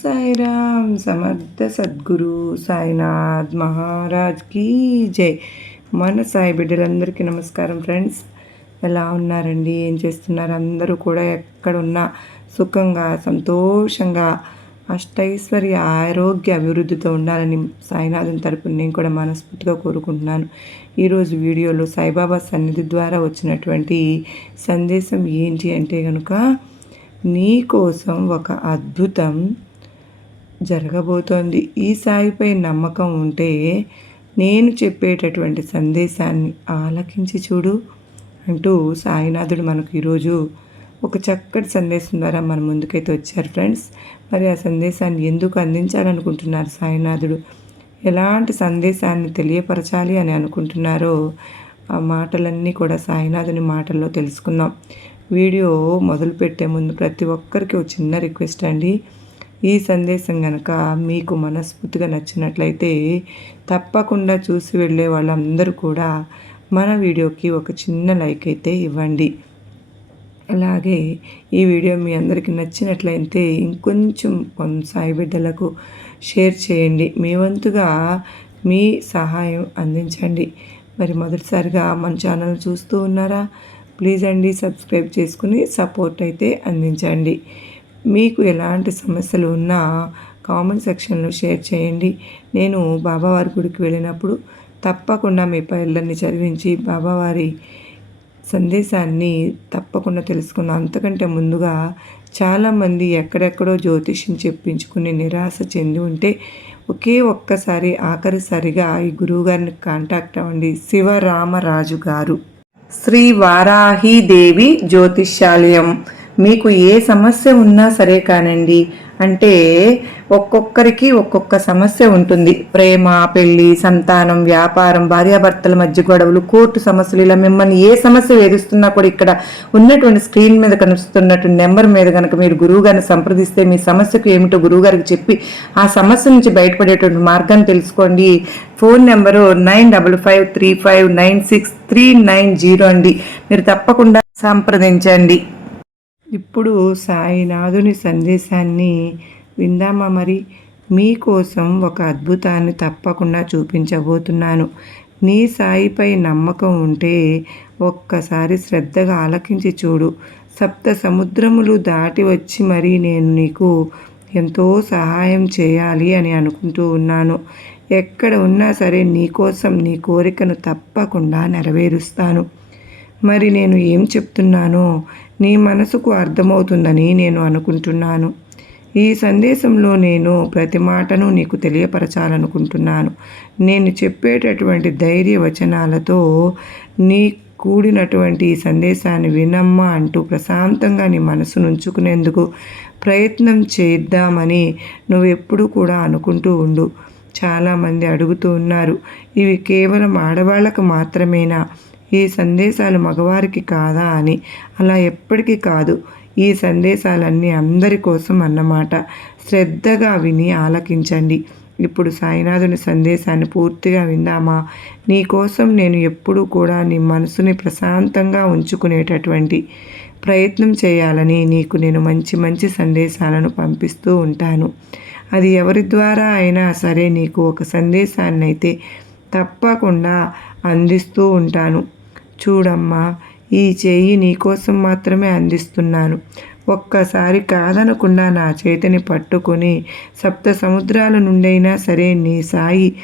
సాయిరామ్ సమర్థ సద్గురు సాయినాథ్ మహారాజ్ కీ జై. మన సాయి బిడ్డలందరికీ నమస్కారం ఫ్రెండ్స్. ఎలా ఉన్నారండి? ఏం చేస్తున్నారు? అందరూ కూడా ఎక్కడున్నా సుఖంగా సంతోషంగా అష్టైశ్వర్య ఆరోగ్య అభివృద్ధితో ఉండాలని సాయినాథుని తరపున నేను కూడా మనస్ఫూర్తిగా కోరుకుంటున్నాను. ఈరోజు వీడియోలో సాయిబాబా సన్నిధి ద్వారా వచ్చినటువంటి సందేశం ఏంటి అంటే కనుక, నీ కోసం ఒక అద్భుతం జరగబోతోంది. ఈ సాయిపై నమ్మకం ఉంటే నేను చెప్పేటటువంటి సందేశాన్ని ఆలకించి చూడు అంటూ సాయినాథుడు మనకు ఈరోజు ఒక చక్కటి సందేశం ద్వారా మన ముందుకైతే వచ్చారు ఫ్రెండ్స్. మరి ఆ సందేశాన్ని ఎందుకు అందించాలనుకుంటున్నారు సాయినాథుడు, ఎలాంటి సందేశాన్ని తెలియపరచాలి అని అనుకుంటున్నారో ఆ మాటలన్నీ కూడా సాయినాథుని మాటల్లో తెలుసుకుందాం. వీడియో మొదలుపెట్టే ముందు ప్రతి ఒక్కరికి ఒక చిన్న రిక్వెస్ట్ అండి. ఈ సందేశం కనుక మీకు మనస్ఫూర్తిగా నచ్చినట్లయితే తప్పకుండా చూసి వెళ్ళే వాళ్ళందరూ కూడా మన వీడియోకి ఒక చిన్న లైక్ అయితే ఇవ్వండి. అలాగే ఈ వీడియో మీ అందరికీ నచ్చినట్లయితే ఇంకొంచెం సాయి బిడ్డలకు షేర్ చేయండి. మీ వంతుగా మీ సహాయం అందించండి. మరి మొదటిసారిగా మన ఛానల్ చూస్తూ ఉన్నారా? ప్లీజ్ అండి సబ్స్క్రైబ్ చేసుకుని సపోర్ట్ అయితే అందించండి. మీకు ఎలాంటి సమస్యలు ఉన్నా కామెంట్ సెక్షన్లో షేర్ చేయండి. నేను బాబావారి గుడికి వెళ్ళినప్పుడు తప్పకుండా మీ పైర్లన్నీ చదివించి బాబావారి సందేశాన్ని తప్పకుండా తెలుసుకున్నాను. అంతకంటే ముందుగా చాలామంది ఎక్కడెక్కడో జ్యోతిష్యం చెప్పించుకుని నిరాశ చెంది ఉంటే ఒక్కసారి ఆఖరిసారిగా ఈ గురువుగారిని కాంటాక్ట్ అవ్వండి. శివరామరాజు గారు, శ్రీ వారాహీదేవి జ్యోతిష్యాలయం. మీకు ఏ సమస్య ఉన్నా సరే కానండి, అంటే ఒక్కొక్కరికి ఒక్కొక్క సమస్య ఉంటుంది. ప్రేమ, పెళ్ళి, సంతానం, వ్యాపారం, భార్యాభర్తల మధ్య గొడవలు, కోర్టు సమస్యలు, ఇలా మిమ్మల్ని ఏ సమస్య వేధిస్తున్నా కూడా ఇక్కడ ఉన్నటువంటి స్క్రీన్ మీద కనిపిస్తున్నటువంటి నెంబర్ మీద కనుక మీరు గురువుగారిని సంప్రదిస్తే మీ సమస్యకు ఏమిటో గురువుగారికి చెప్పి ఆ సమస్య నుంచి బయటపడేటువంటి మార్గాన్ని తెలుసుకోండి. ఫోన్ నెంబరు 9553596390 అండి. మీరు తప్పకుండా సంప్రదించండి. ఇప్పుడు సాయినాథుని సందేశాన్ని విందామా? మరి మీకోసం ఒక అద్భుతాన్ని తప్పకుండా చూపించబోతున్నాను. నీ సాయిపై నమ్మకం ఉంటే ఒక్కసారి శ్రద్ధగా ఆలకించి చూడు. సప్త సముద్రములు దాటి వచ్చి మరీ నేను నీకు ఎంతో సహాయం చేయాలి అని అనుకుంటూ ఉన్నాను. ఎక్కడ ఉన్నా సరే నీకోసం నీ కోరికను తప్పకుండా నెరవేరుస్తాను. మరి నేను ఏం చెప్తున్నానో నీ మనసుకు అర్థమవుతుందని నేను అనుకుంటున్నాను. ఈ సందేశంలో నేను ప్రతి మాటను నీకు తెలియపరచాలనుకుంటున్నాను. నేను చెప్పేటటువంటి ధైర్య వచనాలతో నీ కూడినటువంటి ఈ సందేశాన్ని వినమ్మా అంటూ ప్రశాంతంగా నీ మనసును ఉంచుకునేందుకు ప్రయత్నం చేద్దామని నువ్వెప్పుడు కూడా అనుకుంటూ ఉండు. చాలామంది అడుగుతూ ఉన్నారు, ఇవి కేవలం ఆడవాళ్ళకు మాత్రమేనా? ఈ సందేశాలు మగవారికి కాదా అని. అలా ఎప్పటికీ కాదు. ఈ సందేశాలన్నీ అందరి కోసం అన్నమాట. శ్రద్ధగా విని ఆలకించండి. ఇప్పుడు సాయినాథుని సందేశాన్ని పూర్తిగా విందామా? నీ కోసం నేను ఎప్పుడూ కూడా నీ మనసుని ప్రశాంతంగా ఉంచుకునేటటువంటి ప్రయత్నం చేయాలని నీకు నేను మంచి మంచి సందేశాలను పంపిస్తూ ఉంటాను. అది ఎవరి ద్వారా అయినా సరే నీకు ఒక సందేశాన్ని అయితే తప్పకుండా అందిస్తూ ఉంటాను. చూడమ్మా, ఈ చేయి నీకోసం మాత్రమే అందిస్తున్నాను. ఒక్కసారి కాదనకుండా నా చేతిని పట్టుకొని సప్త సముద్రాల నుండైనా సరే నీ సాయి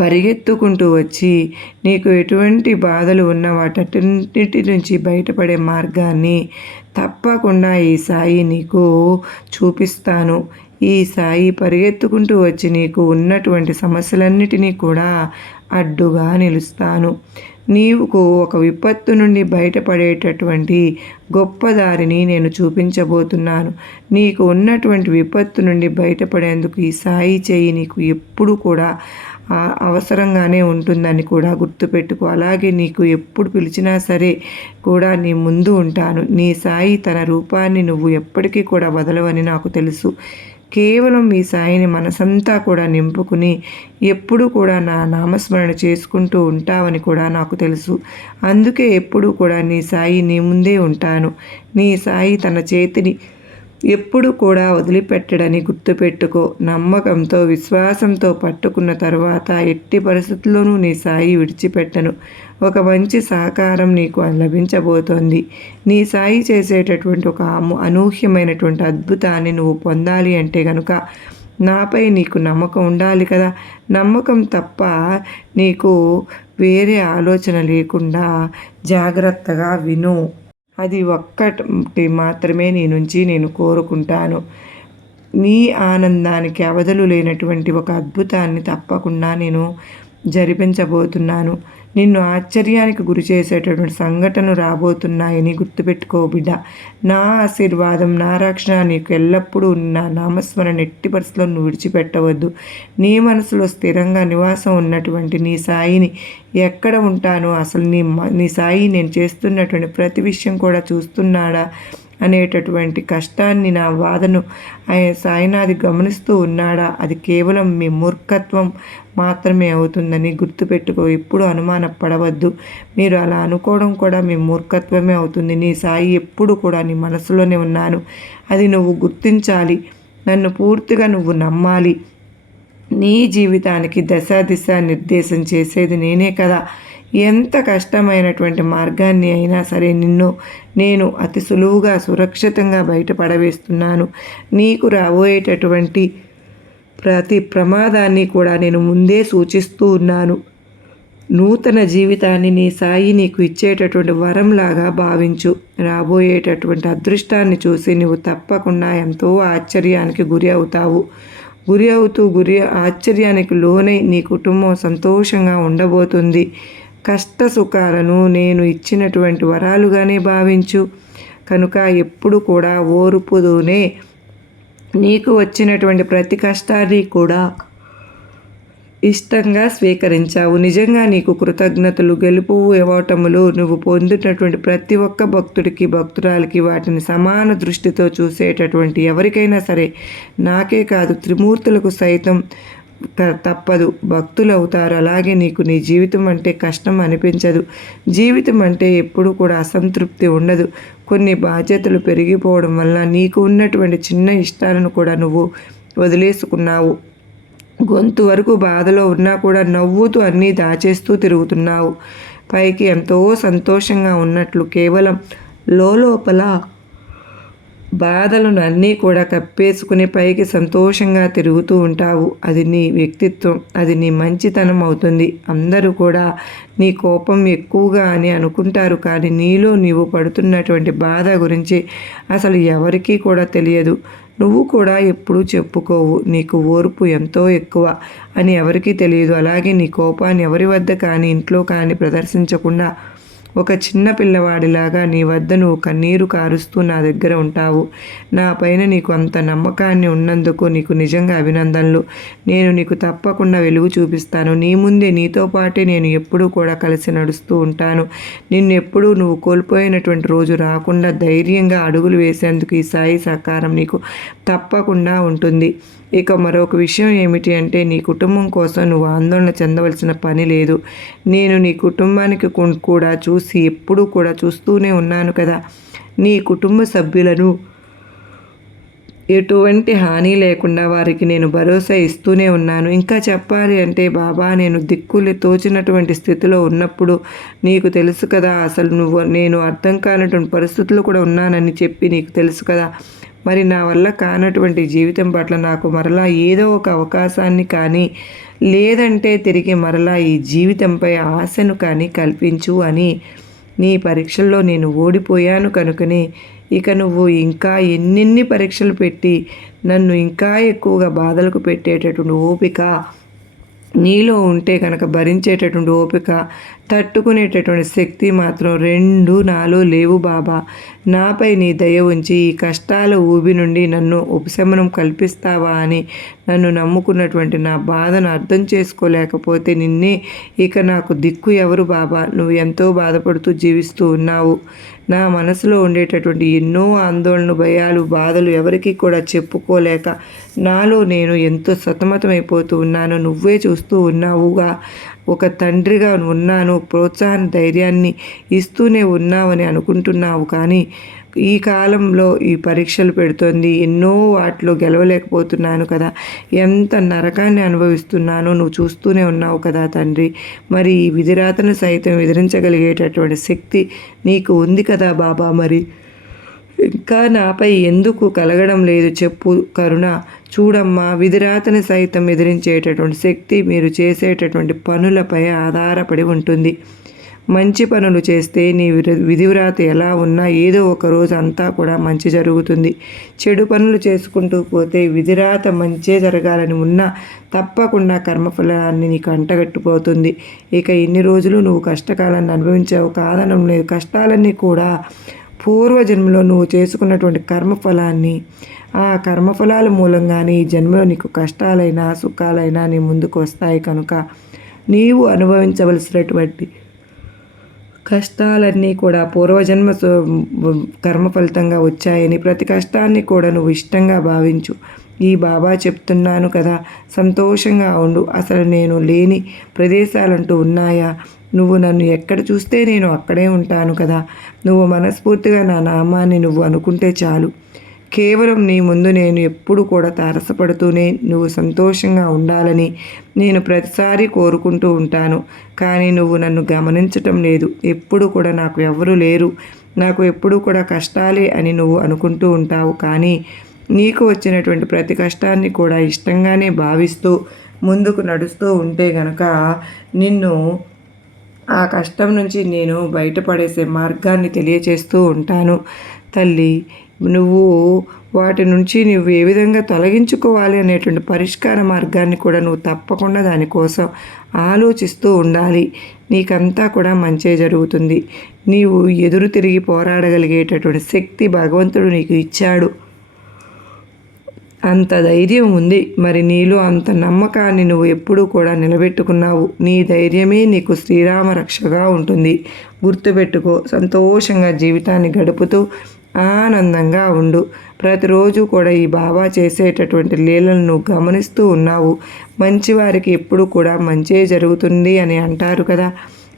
పరిగెత్తుకుంటూ వచ్చి నీకు ఎటువంటి బాధలు ఉన్న వాటన్నిటి నుంచి బయటపడే మార్గాన్ని తప్పకుండా ఈ సాయి నీకు చూపిస్తాను. ఈ సాయి పరిగెత్తుకుంటూ వచ్చి నీకు ఉన్నటువంటి సమస్యలన్నిటినీ కూడా అడ్డుగా నిలుస్తాను. నీకు ఒక విపత్తు నుండి బయటపడేటటువంటి గొప్ప దారిని నేను చూపించబోతున్నాను. నీకు ఉన్నటువంటి విపత్తు నుండి బయటపడేందుకు ఈ సాయి చేయి నీకు ఎప్పుడు కూడా అవసరంగానే ఉంటుందని కూడా గుర్తుపెట్టుకో. అలాగే నీకు ఎప్పుడు పిలిచినా సరే కూడా నీ ముందు ఉంటాను. నీ సాయి తన రూపాన్ని నువ్వు ఎప్పటికీ కూడా వదలవని నాకు తెలుసు. కేవలం ఈ సాయిని మనసంతా కూడా నింపుకుని ఎప్పుడు కూడా నా నామస్మరణ చేసుకుంటూ ఉంటావని కూడా నాకు తెలుసు. అందుకే ఎప్పుడూ కూడా నీ సాయి నీ ముందే ఉంటాను. నీ సాయి తన చేతిని ఎప్పుడు కూడా వదిలిపెట్టడని గుర్తుపెట్టుకో. నమ్మకంతో విశ్వాసంతో పట్టుకున్న తర్వాత ఎట్టి పరిస్థితుల్లోనూ నీ సాయి విడిచిపెట్టను. ఒక మంచి సహకారం నీకు లభించబోతోంది. నీ సాయి చేసేటటువంటి ఒక అనూహ్యమైనటువంటి అద్భుతాన్ని నువ్వు పొందాలి అంటే కనుక నాపై నీకు నమ్మకం ఉండాలి కదా. నమ్మకం తప్ప నీకు వేరే ఆలోచన లేకుండా జాగ్రత్తగా విను. అది ఒక్కటి మాత్రమే నీ నుంచి నేను కోరుకుంటాను. నీ ఆనందానికి అవధులు లేనటువంటి ఒక అద్భుతాన్ని తప్పకుండా నేను జరిపించబోతున్నాను. నిన్ను ఆశ్చర్యానికి గురి చేసేటటువంటి సంఘటనలు రాబోతున్నాయని గుర్తుపెట్టుకో బిడ్డ. నా ఆశీర్వాదం, నా రక్షణ నీకు ఎల్లప్పుడూ నా నామస్మరణ ఎట్టి పరిస్థితుల్లో నువ్వు విడిచిపెట్టవద్దు. నీ మనసులో స్థిరంగా నివాసం ఉన్నటువంటి నీ సాయిని ఎక్కడ ఉంటానో, అసలు నీ సాయి నేను చేస్తున్నటువంటి ప్రతి విషయం కూడా చూస్తున్నాడా అనేటటువంటి కష్టాన్ని, నా బాధను సాయినాథి గమనిస్తూ ఉన్నాడా, అది కేవలం మీ మూర్ఖత్వం మాత్రమే అవుతుందని గుర్తుపెట్టుకో. ఎప్పుడు అనుమానపడవద్దు. మీరు అలా అనుకోవడం కూడా మీ మూర్ఖత్వమే అవుతుంది. నీ సాయి ఎప్పుడు కూడా నీ మనసులోనే ఉన్నాను, అది నువ్వు గుర్తించాలి. నన్ను పూర్తిగా నువ్వు నమ్మాలి. నీ జీవితానికి దిశ నిర్దేశం చేసేది నేనే కదా. ఎంత కష్టమైనటువంటి మార్గాన్ని అయినా సరే నేను అతి సులువుగా సురక్షితంగా బయటపడవేస్తున్నాను. నీకు రాబోయేటటువంటి ప్రతి ప్రమాదాన్ని కూడా నేను ముందే సూచిస్తూ ఉన్నాను. నూతన జీవితాన్ని నీ సాయి నీకు ఇచ్చేటటువంటి వరంలాగా భావించు. రాబోయేటటువంటి అదృష్టాన్ని చూసి నువ్వు తప్పకుండా ఎంతో ఆశ్చర్యానికి గురి అవుతావు. ఆశ్చర్యానికి లోనై నీ కుటుంబం సంతోషంగా ఉండబోతుంది. కష్ట సుఖాలను నేను ఇచ్చినటువంటి వరాలుగానే భావించు. కనుక ఎప్పుడు కూడా ఓర్పుతూనే నీకు వచ్చినటువంటి ప్రతి కష్టాన్ని కూడా ఇష్టంగా స్వీకరించావు. నిజంగా నీకు కృతజ్ఞతలు, గెలుపు, ఓటములు నువ్వు పొందినటువంటి ప్రతి ఒక్క భక్తుడికి, భక్తురాలకి వాటిని సమాన దృష్టితో చూసేటటువంటి ఎవరికైనా సరే, నాకే కాదు త్రిమూర్తులకు సైతం తప్పదు, భక్తులు అవుతారు. అలాగే నీకు నీ జీవితం అంటే కష్టం అనిపించదు. జీవితం అంటే ఎప్పుడు కూడా అసంతృప్తి ఉండదు. కొన్ని బాధ్యతలు పెరిగిపోవడం వల్ల నీకు ఉన్నటువంటి చిన్న ఇష్టాలను కూడా నువ్వు వదిలేసుకున్నావు. గొంతు వరకు బాధలో ఉన్నా కూడా నవ్వుతూ అన్నీ దాచేస్తూ తిరుగుతున్నావు. పైకి ఎంతో సంతోషంగా ఉన్నట్లు కేవలం లోపల బాధలను అన్నీ కూడా కప్పేసుకుని పైకి సంతోషంగా తిరుగుతూ ఉంటావు. అది నీ వ్యక్తిత్వం, అది నీ మంచితనం అవుతుంది. అందరూ కూడా నీ కోపం ఎక్కువగా అని అనుకుంటారు, కానీ నీలో నీవు పడుతున్నటువంటి బాధ గురించి అసలు ఎవరికీ కూడా తెలియదు. నువ్వు కూడా ఎప్పుడూ చెప్పుకోవు, నీకు ఓర్పు ఎంతో ఎక్కువ అని ఎవరికీ తెలియదు. అలాగే నీ కోపాన్ని ఎవరి వద్ద కానీ ఇంట్లో కానీ ప్రదర్శించకుండా ఒక చిన్న పిల్లవాడిలాగా నీ వద్ద నువ్వు కన్నీరు కారుస్తూ నా దగ్గర ఉంటావు. నా పైన నీకు అంత నమ్మకాన్ని ఉన్నందుకు నీకు నిజంగా అభినందనలు. నేను నీకు తప్పకుండా వెలుగు చూపిస్తాను. నీ ముందే నీతో పాటే నేను ఎప్పుడూ కూడా కలిసి నడుస్తూ ఉంటాను. నిన్ను ఎప్పుడూ నువ్వు కోల్పోయినటువంటి రోజు రాకుండా ధైర్యంగా అడుగులు వేసేందుకు ఈ సాయి సహకారం నీకు తప్పకుండా ఉంటుంది. ఇక మరొక విషయం ఏమిటి అంటే, నీ కుటుంబం కోసం నువ్వు ఆందోళన చెందవలసిన పని లేదు. నేను నీ కుటుంబానికి కూడా ఎప్పుడూ కూడా చూస్తూనే ఉన్నాను కదా. నీ కుటుంబ సభ్యులను ఎటువంటి హాని లేకుండా వారికి నేను భరోసా ఇస్తూనే ఉన్నాను. ఇంకా చెప్పాలి అంటే బాబా, నేను దిక్కులు తోచినటువంటి స్థితిలో ఉన్నప్పుడు నీకు తెలుసు కదా, అసలు నేను అర్థం కానటువంటి పరిస్థితులు కూడా ఉన్నానని చెప్పి నీకు తెలుసు కదా. మరి నా వల్ల కానటువంటి జీవితం పట్ల నాకు మరలా ఏదో ఒక అవకాశాన్ని కానీ, లేదంటే తిరిగి మరలా ఈ జీవితంపై ఆశను కానీ కల్పించు అని నీ పరీక్షల్లో నేను ఓడిపోయాను కనుకనే ఇక నువ్వు ఇంకా ఎన్నెన్ని పరీక్షలు పెట్టి నన్ను ఇంకా ఎక్కువగా బాధలకు పెట్టేటటువంటి ఓపిక నీలో ఉంటే కనుక భరించేటటువంటి ఓపిక, తట్టుకునేటటువంటి శక్తి మాత్రం రెండు నాలో లేవు బాబా. నాపై నీ దయ ఉంచి ఈ కష్టాల ఊబి నుండి నన్ను ఉపశమనం కల్పిస్తావా అని నన్ను నమ్ముకున్నటువంటి నా బాధను అర్థం చేసుకోలేకపోతే నిన్నే ఇక నాకు దిక్కు ఎవరు బాబా. నువ్వు ఎంతో బాధపడుతూ జీవిస్తూ ఉన్నావు. నా మనసులో ఉండేటటువంటి ఎన్నో ఆందోళనలు, భయాలు, బాధలు ఎవరికి కూడా చెప్పుకోలేక నాలో నేను ఎంతో సతమతమైపోతూ ఉన్నాను. నువ్వే చూస్తూ ఉన్నావుగా. ఒక తండ్రిగా ఉన్నాను, ప్రోత్సాహం ధైర్యాన్ని ఇస్తూనే ఉన్నావని అనుకుంటున్నావు, కానీ ఈ కాలంలో ఈ పరీక్షలు పెడుతోంది, ఎన్నో వాటిలో గెలవలేకపోతున్నాను కదా, ఎంత నరకాన్ని అనుభవిస్తున్నానో నువ్వు చూస్తూనే ఉన్నావు కదా తండ్రి. మరి ఈ విధిరాతను సైతం ఎదిరించగలిగేటటువంటి శక్తి నీకు ఉంది కదా బాబా. మరి ఇంకా నాపై ఎందుకు కలగడం లేదు చెప్పు కరుణ. చూడమ్మా, విధిరాతని సైతం ఎదిరించేటటువంటి శక్తి మీరు చేసేటటువంటి పనులపై ఆధారపడి ఉంటుంది. మంచి పనులు చేస్తే నీ విధివ్రాత ఎలా ఉన్నా ఏదో ఒక రోజు అంతా కూడా మంచి జరుగుతుంది. చెడు పనులు చేసుకుంటూ పోతే విధిరాత మంచే జరగాలని ఉన్నా తప్పకుండా కర్మఫలాన్ని నీకు అంటగట్టుపోతుంది. ఇక ఇన్ని రోజులు నువ్వు కష్టకాలాన్ని అనుభవించావు కాదనం లేదు. కష్టాలన్నీ కూడా పూర్వజన్మలో నువ్వు చేసుకున్నటువంటి కర్మఫలాన్ని, ఆ కర్మఫలాల మూలంగానే ఈ జన్మలో నీకు కష్టాలైనా సుఖాలైనా నీ ముందుకు వస్తాయి. కనుక నీవు అనుభవించవలసినటువంటి కష్టాలన్నీ కూడా పూర్వజన్మ కర్మ ఫలితంగా వచ్చాయని ప్రతి కష్టాన్ని కూడా నువ్వు ఇష్టంగా భావించు. ఈ బాబా చెప్తున్నాను కదా, సంతోషంగా ఉండు. అసలు నేను లేని ప్రదేశాలంటూ ఉన్నాయా? నువ్వు నన్ను ఎక్కడ చూస్తే నేను అక్కడే ఉంటాను కదా. నువ్వు మనస్ఫూర్తిగా నా నామాన్ని నువ్వు అనుకుంటే చాలు. కేవలం నీ ముందు నేను ఎప్పుడు కూడా తారసపడుతూనే నువ్వు సంతోషంగా ఉండాలని నేను ప్రతిసారి కోరుకుంటూ ఉంటాను. కానీ నువ్వు నన్ను గమనించటం లేదు. ఎప్పుడు కూడా నాకు ఎవరు లేరు, నాకు ఎప్పుడు కూడా కష్టాలే అని నువ్వు అనుకుంటూ ఉంటావు. కానీ నీకు వచ్చినటువంటి ప్రతి కష్టాన్ని కూడా ఇష్టంగానే భావిస్తూ ముందుకు నడుస్తూ ఉంటే గనక నిన్ను ఆ కష్టం నుంచి నేను బయటపడేసే మార్గాన్ని తెలియచేస్తూ ఉంటాను. తల్లి, నువ్వు వాటి నుంచి నువ్వు ఏ విధంగా తొలగించుకోవాలి అనేటువంటి పరిష్కార మార్గాన్ని కూడా నువ్వు తప్పకుండా దానికోసం ఆలోచిస్తూ ఉండాలి. నీకంతా కూడా మంచే జరుగుతుంది. నీవు ఎదురు తిరిగి పోరాడగలిగేటటువంటి శక్తి భగవంతుడు నీకు ఇచ్చాడు. అంత ధైర్యం ఉంది. మరి నీలో అంత నమ్మకాన్ని నువ్వు ఎప్పుడూ కూడా నిలబెట్టుకున్నావు. నీ ధైర్యమే నీకు శ్రీరామ రక్షగా ఉంటుంది. గుర్తుపెట్టుకో. సంతోషంగా జీవితాన్ని గడుపుతూ ఆనందంగా ఉండు. ప్రతిరోజు కూడా ఈ బాబా చేసేటటువంటి లీలలను గమనిస్తూ ఉన్నావు. మంచివారికి ఎప్పుడు కూడా మంచే జరుగుతుంది అని అంటారు కదా.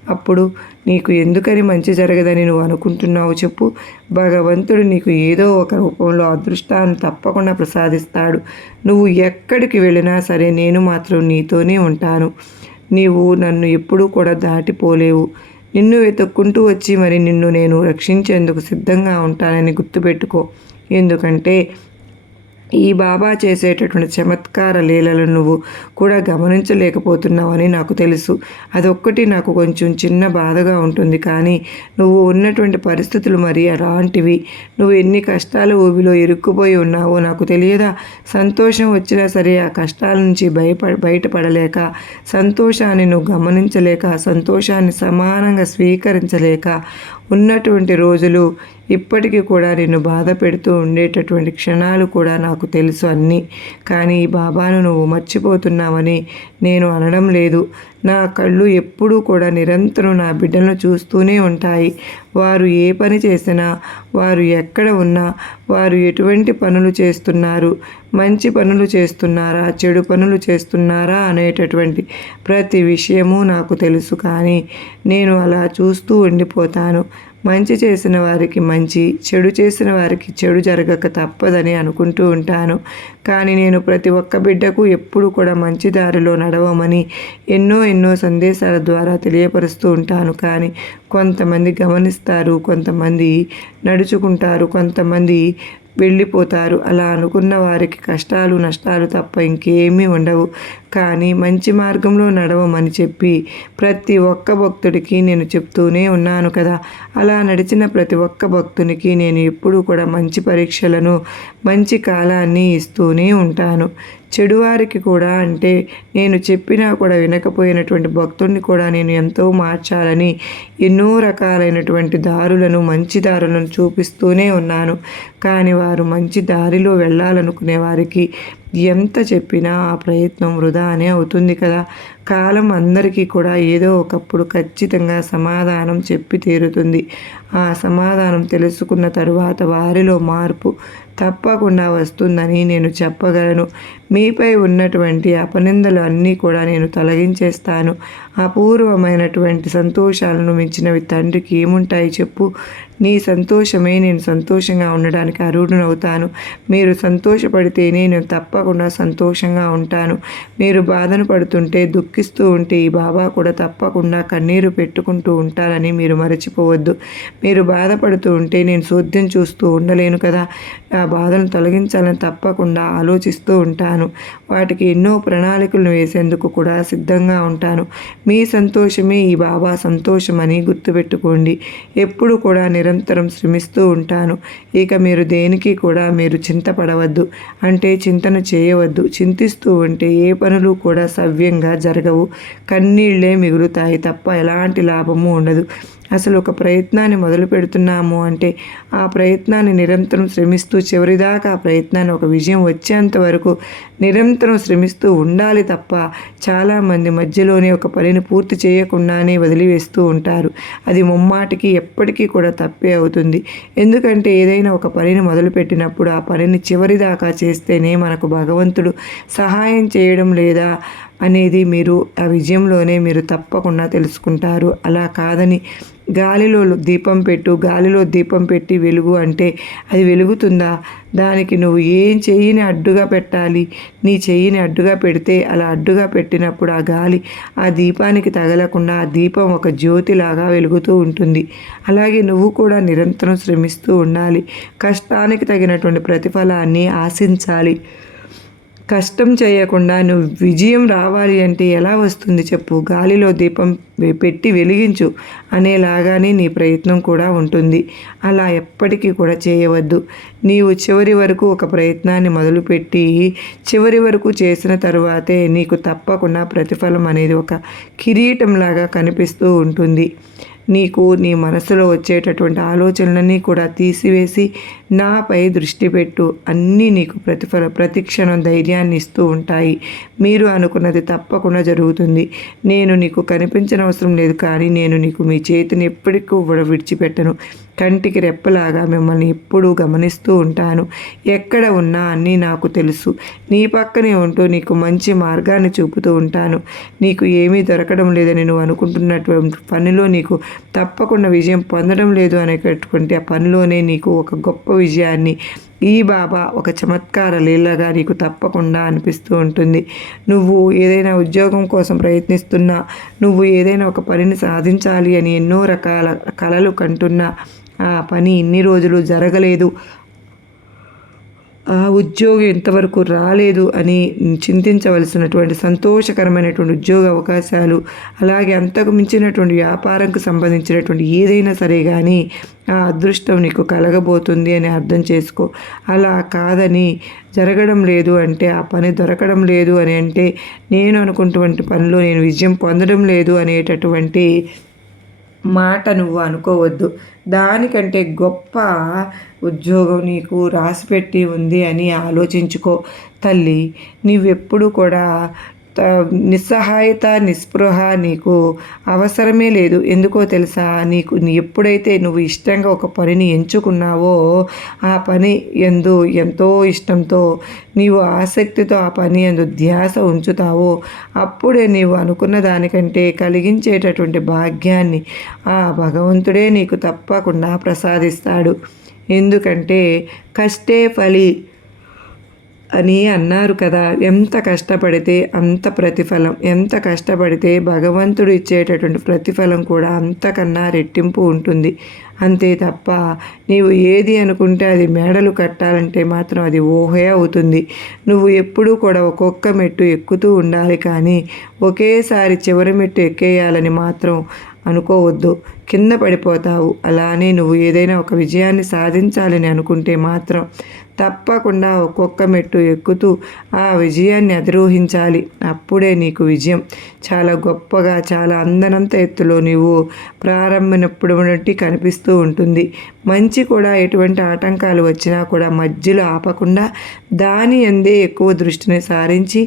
అప్పుడు నీకు ఎందుకని మంచి జరగదని నువ్వు అనుకుంటున్నావు చెప్పు. భగవంతుడు నీకు ఏదో ఒక రూపంలో అదృష్టాన్ని తప్పకుండా ప్రసాదిస్తాడు. నువ్వు ఎక్కడికి వెళ్ళినా సరే నేను మాత్రం నీతోనే ఉంటాను. నీవు నన్ను ఎప్పుడూ కూడా దాటిపోలేవు. నిన్ను వెతుక్కుంటూ వచ్చి మరి నిన్ను నేను రక్షించేందుకు సిద్ధంగా ఉంటానని గుర్తుపెట్టుకో. ఎందుకంటే ఈ బాబా చేసేటటువంటి చమత్కార లీలలు నువ్వు కూడా గమనించలేకపోతున్నావని నాకు తెలుసు. అదొక్కటి నాకు కొంచెం చిన్న బాధగా ఉంటుంది. కానీ నువ్వు ఉన్నటువంటి పరిస్థితులు మరి అలాంటివి. నువ్వు ఎన్ని కష్టాల ఊబిలో ఇరుక్కుపోయి ఉన్నావో నాకు తెలియదా? సంతోషం వచ్చినా సరే ఆ కష్టాల నుంచి బయటపడలేక, సంతోషాన్ని నువ్వు గమనించలేక, సంతోషాన్ని సమానంగా స్వీకరించలేక ఉన్నటువంటి రోజులు ఇప్పటికీ కూడా నిన్ను బాధ పెడుతూ ఉండేటటువంటి క్షణాలు కూడా నాకు తెలుసు అన్నీ. కానీ ఈ బాబాను నువ్వు మర్చిపోతున్నావని నేను అనడం లేదు. నా కళ్ళు ఎప్పుడూ కూడా నిరంతరం నా బిడ్డలను చూస్తూనే ఉంటాయి. వారు ఏ పని చేసినా, వారు ఎక్కడ ఉన్నా, వారు ఎటువంటి పనులు చేస్తున్నారు, మంచి పనులు చేస్తున్నారా, చెడు పనులు చేస్తున్నారా అనేటటువంటి ప్రతి విషయము నాకు తెలుసు. కానీ నేను అలా చూస్తూ ఉండిపోతాను. మంచి చేసిన వారికి మంచి, చెడు చేసిన వారికి చెడు జరగక తప్పదని అనుకుంటూ ఉంటాను. కానీ నేను ప్రతి ఒక్క బిడ్డకు ఎప్పుడు కూడా మంచి దారిలో నడవమని ఎన్నో సందేశాల ద్వారా తెలియపరుస్తూ ఉంటాను. కానీ కొంతమంది గమనిస్తారు, కొంతమంది నడుచుకుంటారు, కొంతమంది వెళ్ళిపోతారు. అలా అనుకున్న వారికి కష్టాలు నష్టాలు తప్ప ఇంకేమీ ఉండవు. కానీ మంచి మార్గంలో నడవమని చెప్పి ప్రతి ఒక్క భక్తుడికి నేను చెప్తూనే ఉన్నాను కదా. అలా నడిచిన ప్రతి ఒక్క భక్తునికి నేను ఎప్పుడూ కూడా మంచి పరీక్షలను, మంచి కాలాన్ని ఇస్తూనే ఉంటాను. చెడువారికి కూడా, అంటే నేను చెప్పినా కూడా వినకపోయినటువంటి భక్తుడిని కూడా నేను ఎంతో మార్చాలని ఎన్నో రకాలైనటువంటి దారులను, మంచి దారులను చూపిస్తూనే ఉన్నాను. కానీ వారు మంచి దారిలో వెళ్ళాలనుకునే వారికి ఎంత చెప్పినా ఆ ప్రయత్నం వృధానే అవుతుంది కదా. కాలం అందరికీ కూడా ఏదో ఒకప్పుడు ఖచ్చితంగా సమాధానం చెప్పి తీరుతుంది. ఆ సమాధానం తెలుసుకున్న తరువాత వారిలో మార్పు తప్పకుండా వస్తుందని నేను చెప్పగలను. మీపై ఉన్నటువంటి అపనిందలు అన్నీ కూడా నేను తొలగించేస్తాను. అపూర్వమైనటువంటి సంతోషాలను మించినవి తండ్రికి ఏముంటాయి చెప్పు. నీ సంతోషమే నేను సంతోషంగా ఉండడానికి అర్హుడనవుతాను. మీరు సంతోషపడితేనే నేను తప్పకుండా సంతోషంగా ఉంటాను. మీరు బాధను పడుతుంటే, దుఃఖిస్తూ ఉంటే ఈ బాబా కూడా తప్పకుండా కన్నీరు పెట్టుకుంటూ ఉంటారని మీరు మరచిపోవద్దు. మీరు బాధపడుతూ ఉంటే నేను చోద్యం చూస్తూ ఉండలేను కదా. ఆ బాధను తొలగించాలని తప్పకుండా ఆలోచిస్తూ ఉంటాను. వాటికి ఎన్నో ప్రణాళికలను వేసేందుకు కూడా సిద్ధంగా ఉంటాను. మీ సంతోషమే ఈ బాబా సంతోషమని గుర్తుపెట్టుకోండి. ఎప్పుడు కూడా నిరంతరం శ్రమిస్తూ ఉంటాను. ఇక మీరు దేనికి కూడా మీరు చింతపడవద్దు, అంటే చింతన చేయవద్దు. చింతిస్తూ ఉంటే ఏ పనులు కూడా సవ్యంగా జరగవు. కన్నీళ్లే మిగులుతాయి తప్ప ఎలాంటి లాభము ఉండదు. అసలు ఒక ప్రయత్నాన్ని మొదలు పెడుతున్నాము అంటే ఆ ప్రయత్నాన్ని నిరంతరం శ్రమిస్తూ చివరిదాకా ఆ ప్రయత్నాన్ని ఒక విజయం వచ్చేంత వరకు నిరంతరం శ్రమిస్తూ ఉండాలి తప్ప చాలామంది మధ్యలోనే ఒక పనిని పూర్తి చేయకుండానే వదిలివేస్తూ ఉంటారు. అది ముమ్మాటికి ఎప్పటికీ కూడా తప్పే అవుతుంది. ఎందుకంటే ఏదైనా ఒక పనిని మొదలుపెట్టినప్పుడు ఆ పనిని చివరిదాకా చేస్తేనే మనకు భగవంతుడు సహాయం చేయడం లేదా అనేది మీరు ఆ విజయంలోనే మీరు తప్పకుండా తెలుసుకుంటారు. అలా కాదని గాలిలో దీపం పెట్టి వెలుగు అంటే అది వెలుగుతుందా? దానికి నువ్వు ఏం చెయ్యిని అడ్డుగా పెట్టాలి. నీ చెయ్యిని అడ్డుగా పెడితే అలా అడ్డుగా పెట్టినప్పుడు ఆ గాలి ఆ దీపానికి తగలకుండా ఆ దీపం ఒక జ్యోతిలాగా వెలుగుతూ ఉంటుంది. అలాగే నువ్వు కూడా నిరంతరం శ్రమిస్తూ ఉండాలి. కష్టానికి తగినటువంటి ప్రతిఫలాన్ని ఆశించాలి. కష్టం చేయకుండా నువ్వు విజయం రావాలి అంటే ఎలా వస్తుంది చెప్పు. గాలిలో దీపం పెట్టి వెలిగించు అనేలాగానే నీ ప్రయత్నం కూడా ఉంటుంది. అలా ఎప్పటికీ కూడా చేయవద్దు. నీవు చివరి వరకు ఒక ప్రయత్నాన్ని మొదలుపెట్టి చివరి వరకు చేసిన తరువాతే నీకు తప్పకుండా ప్రతిఫలం అనేది ఒక కిరీటంలాగా కనిపిస్తూ ఉంటుంది. నీకు నీ మనసులో వచ్చేటటువంటి ఆలోచనలన్నీ కూడా తీసివేసి నాపై దృష్టి పెట్టు. అన్నీ నీకు ప్రతిక్షణం ధైర్యాన్ని ఇస్తూ ఉంటాయి. మీరు అనుకున్నది తప్పకుండా జరుగుతుంది. నేను నీకు కనిపించిన అవసరం లేదు, కానీ నేను నీకు మీ చేతిని ఎప్పటికీ కూడా విడిచిపెట్టను. కంటికి రెప్పలాగా మిమ్మల్ని ఎప్పుడూ గమనిస్తూ ఉంటాను. ఎక్కడ ఉన్నా అన్నీ నాకు తెలుసు. నీ పక్కనే ఉంటూ నీకు మంచి మార్గాన్ని చూపుతూ ఉంటాను. నీకు ఏమీ దొరకడం లేదని నువ్వు అనుకుంటున్నటువంటి పనిలో నీకు తప్పకుండా విజయం పొందడం లేదు అనేటటువంటి ఆ పనిలోనే నీకు ఒక గొప్ప విజయాన్ని ఈ బాబా ఒక చమత్కార లీలగా నీకు తప్పకుండా అనిపిస్తూ ఉంటుంది. నువ్వు ఏదైనా ఉద్యోగం కోసం ప్రయత్నిస్తున్నా, నువ్వు ఏదైనా ఒక పనిని సాధించాలి అని ఎన్నో రకాల కలలు కంటున్నా ఆ పని ఇన్ని రోజులు జరగలేదు, ఆ ఉద్యోగం ఇంతవరకు రాలేదు అని చింతించవలసినటువంటి సంతోషకరమైనటువంటి ఉద్యోగ అవకాశాలు, అలాగే అంతకు మించినటువంటి వ్యాపారంకు సంబంధించినటువంటి ఏదైనా సరే కానీ ఆ అదృష్టం నీకు కలగబోతుంది అని అర్థం చేసుకో. అలా కాదని జరగడం లేదు అంటే, ఆ పని దొరకడం లేదు అని అంటే, నేను అనుకున్నటువంటి పనిలో నేను విజయం పొందడం లేదు అనేటటువంటి మాట నువ్వు అనుకోవద్దు. దానికంటే గొప్ప ఉద్యోగం నీకు రాసిపెట్టి ఉంది అని ఆలోచించుకో తల్లి. నీవెప్పుడు కూడా నిస్సహాయత, నిస్పృహ నీకు అవసరమే లేదు. ఎందుకో తెలుసా? ఎప్పుడైతే నువ్వు ఇష్టంగా ఒక పనిని ఎంచుకున్నావో, ఆ పని యందు ఎంతో ఇష్టంతో నీవు ఆసక్తితో ఆ పని యందు ధ్యాస ఉంచుతావో, అప్పుడే నీవు అనుకున్న దానికంటే కలిగించేటటువంటి భాగ్యాన్ని ఆ భగవంతుడే నీకు తప్పకుండా ప్రసాదిస్తాడు. ఎందుకంటే కష్టే ఫలి అని అన్నారు కదా. ఎంత కష్టపడితే అంత ప్రతిఫలం, ఎంత కష్టపడితే భగవంతుడు ఇచ్చేటటువంటి ప్రతిఫలం కూడా అంతకన్నా రెట్టింపు ఉంటుంది. అంతే తప్ప నీవు ఏది అనుకుంటే అది మేడలు కట్టాలంటే మాత్రం అది ఊహే అవుతుంది. నువ్వు ఎప్పుడూ కూడా ఒక్కొక్క మెట్టు ఎక్కుతూ ఉండాలి, కానీ ఒకేసారి చివరి మెట్టు ఎక్కేయాలని మాత్రం అనుకోవద్దు. కింద పడిపోతావు. అలానే నువ్వు ఏదైనా ఒక విజయాన్ని సాధించాలని అనుకుంటే మాత్రం తప్పకుండా ఒక్కొక్క మెట్టు ఎక్కుతూ ఆ విజయాన్ని అధిరోహించాలి. అప్పుడే నీకు విజయం చాలా గొప్పగా, చాలా అందనంత ఎత్తులో నీవు ప్రారంభినప్పుడు నుండి కనిపిస్తూ ఉంటుంది. మంచి కూడా ఎటువంటి ఆటంకాలు వచ్చినా కూడా మధ్యలో ఆపకుండా దాని అందే ఎక్కువ దృష్టిని సారించి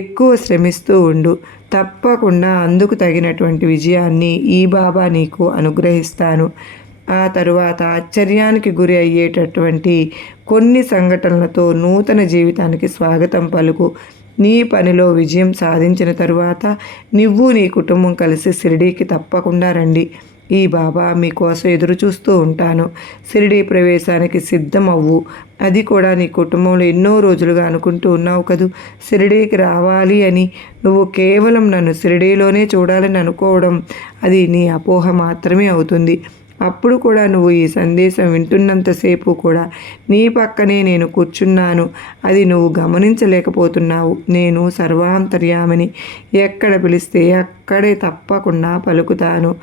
ఎక్కువ శ్రమిస్తూ ఉండు. తప్పకుండా అందుకు తగినటువంటి విజయాన్ని ఈ బాబా నీకు అనుగ్రహిస్తాను. ఆ తరువాత ఆశ్చర్యానికి గురి అయ్యేటటువంటి కొన్ని సంఘటనలతో నూతన జీవితానికి స్వాగతం పలుకు. నీ పనిలో విజయం సాధించిన తరువాత నువ్వు నీ కుటుంబం కలిసి షిరిడీకి తప్పకుండా రండి. ఈ బాబా మీకోసం ఎదురు చూస్తూ ఉంటాను. షిరిడీ ప్రవేశానికి సిద్ధం అవ్వు. అది కూడా నీ కుటుంబంలో ఎన్నో రోజులుగా అనుకుంటూ ఉన్నావు కదూ, షిరిడీకి రావాలి అని. నువ్వు కేవలం నన్ను షిరిడీలోనే చూడాలని అనుకోవడం అది నీ అపోహ మాత్రమే అవుతుంది. అప్పుడు కూడా నువ్వు ఈ సందేశం వింటున్నంతసేపు కూడా నీ పక్కనే నేను కూర్చున్నాను. అది నువ్వు గమనించలేకపోతున్నావు. నేను సర్వాంతర్యామిని. ఎక్కడ పిలిస్తే అక్కడే తప్పకుండా పలుకుతాను.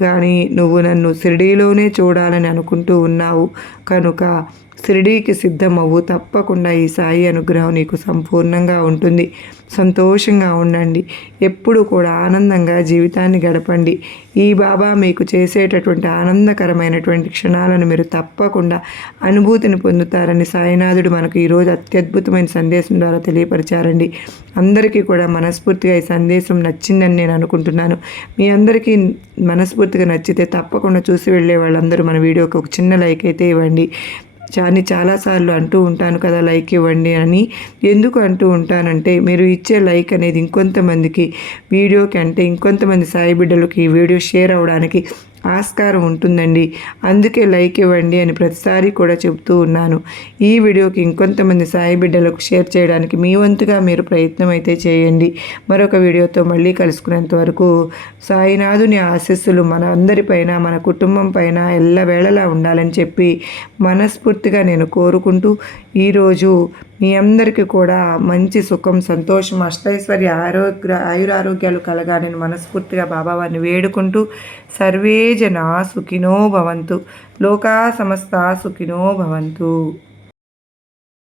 కానీ నువ్వు నన్ను షిరిడీలోనే చూడాలని అనుకుంటూ ఉన్నావు కనుక షిరిడీకి సిద్ధమవ్వు. తప్పకుండా ఈ సాయి అనుగ్రహం నీకు సంపూర్ణంగా ఉంటుంది. సంతోషంగా ఉండండి. ఎప్పుడు కూడా ఆనందంగా జీవితాన్ని గడపండి. ఈ బాబా మీకు చేసేటటువంటి ఆనందకరమైనటువంటి క్షణాలను మీరు తప్పకుండా అనుభూతిని పొందుతారని సాయినాథుడు మనకు ఈరోజు అత్యద్భుతమైన సందేశం ద్వారా తెలియపరిచారండి. అందరికీ కూడా మనస్ఫూర్తిగా ఈ సందేశం నచ్చిందని నేను అనుకుంటున్నాను. మీ అందరికీ మనస్ఫూర్తిగా నచ్చితే తప్పకుండా చూసి వెళ్ళే వాళ్ళందరూ మన వీడియోకి ఒక చిన్న లైక్ అయితే ఇవ్వండి. చాలాసార్లు అంటూ ఉంటాను కదా, లైక్ ఇవ్వండి అని. ఎందుకు అంటూ ఉంటానంటే మీరు ఇచ్చే లైక్ అనేది ఇంకొంతమందికి వీడియోకి అంటే ఇంకొంతమంది సాయి బిడ్డలకి ఈ వీడియో షేర్ అవ్వడానికి ఆస్కారం ఉంటుందండి. అందుకే లైక్ ఇవ్వండి అని ప్రతిసారి కూడా చెబుతూ ఉన్నాను. ఈ వీడియోకి ఇంకొంతమంది సాయి బిడ్డలకు షేర్ చేయడానికి మీ వంతుగా మీరు ప్రయత్నం అయితే చేయండి. మరొక వీడియోతో మళ్ళీ కలుసుకునేంత వరకు సాయినాథుని ఆశీస్సులు మన అందరిపైన, మన కుటుంబం పైన ఎల్లవేళలా ఉండాలని చెప్పి మనస్ఫూర్తిగా నేను కోరుకుంటూ ఈరోజు మీ అందరికీ కూడా మంచి సుఖం, సంతోషం, అష్టైశ్వర్య, ఆయురారోగ్యాలు కలగాలని మనస్ఫూర్తిగా బాబావారిని వేడుకుంటూ సర్వే జనా సుఖినో భవంతు, లోకా సమస్త సుఖినో భవంతు.